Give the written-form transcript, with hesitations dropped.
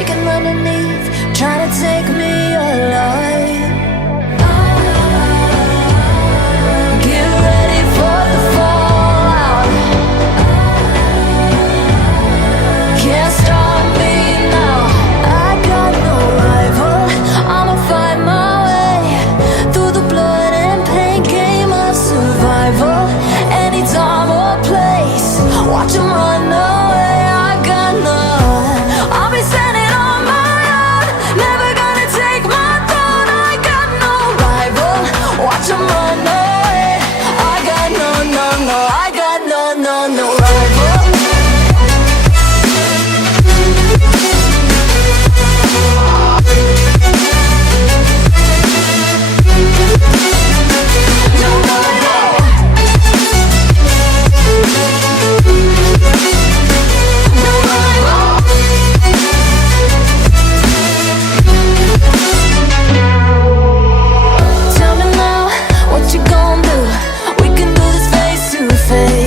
shaking underneath, trying to take me alive. Get ready for the fallout. Can't stop me now. I got no rival. I'ma fight my way through the blood and pain game of survival. Any time or place, watch 'em run away. I got none. I'll be standing on my own, never gonna take my throne. I got no rival. Watch 'em run away. I got no, no, no. I got no, no, no rival. No rival. No rival. Tell me now, what you gon' do? We can do this face to face.